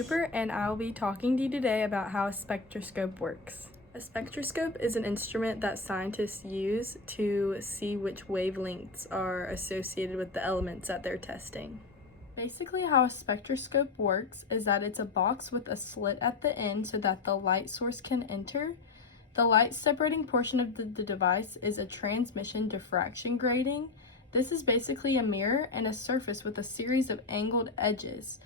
Cooper, and I'll be talking to you today about how a spectroscope works. A spectroscope is an instrument that scientists use to see which wavelengths are associated with the elements that they're testing. Basically, how a spectroscope works is that it's a box with a slit at the end so that the light source can enter. The light separating portion of the device is a transmission diffraction grating. This is basically a mirror and a surface with a series of angled edges.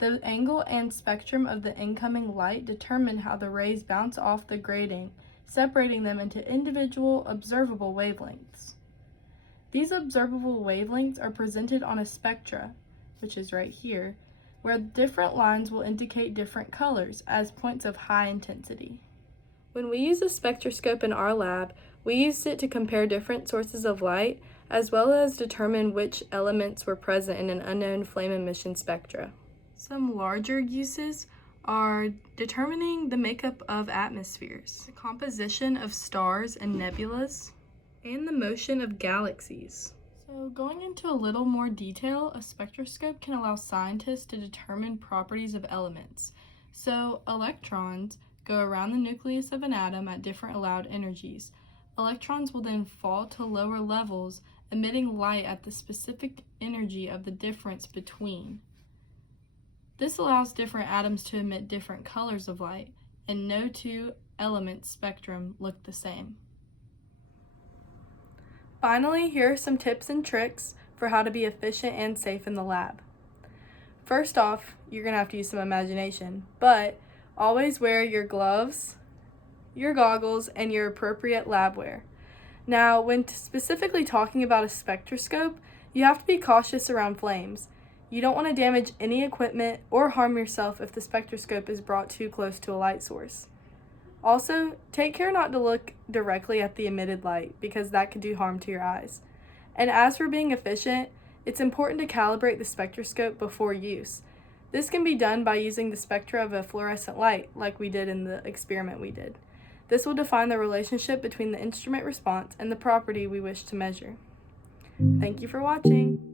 The angle and spectrum of the incoming light determine how the rays bounce off the grating, separating them into individual observable wavelengths. These observable wavelengths are presented on a spectra, which is right here, where different lines will indicate different colors as points of high intensity. When we use a spectroscope in our lab, we used it to compare different sources of light, as well as determine which elements were present in an unknown flame emission spectra. Some larger uses are determining the makeup of atmospheres, the composition of stars and nebulas, and the motion of galaxies. So going into a little more detail, a spectroscope can allow scientists to determine properties of elements. So electrons go around the nucleus of an atom at different allowed energies. Electrons will then fall to lower levels, emitting light at the specific energy of the difference between. This allows different atoms to emit different colors of light, and no two element spectrum look the same. Finally, here are some tips and tricks for how to be efficient and safe in the lab. First off, you're going to have to use some imagination, but always wear your gloves, your goggles, and your appropriate lab wear. Now, when specifically talking about a spectroscope, you have to be cautious around flames. You don't want to damage any equipment or harm yourself if the spectroscope is brought too close to a light source. Also, take care not to look directly at the emitted light because that could do harm to your eyes. And as for being efficient, it's important to calibrate the spectroscope before use. This can be done by using the spectra of a fluorescent light like we did in the experiment we did. This will define the relationship between the instrument response and the property we wish to measure. Thank you for watching.